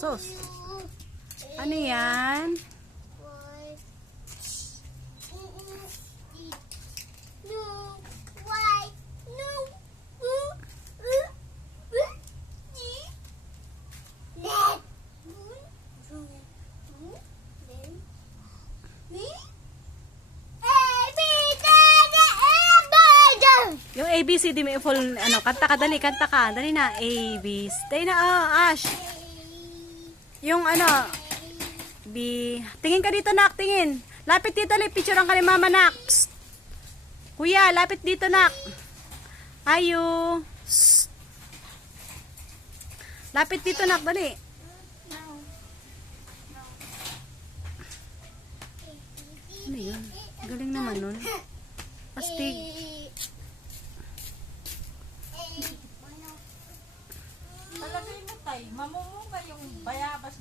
Sos. Ano yan? Yung ABCD may full, ano, kanta ka, dali, kanta ka. Dali na, ABC. Dali na, Ash. Yung ano, B. Tingin ka dito, nak, tingin. Lapit dito, li, picturean ka ni mama, nak. Psst. Kuya, lapit dito, nak. Ayo. Psst. Lapit dito, nak, dali. Ano yun? Galing naman nun. Astig. Talagay mo tayo. Mamumungga yung bayabas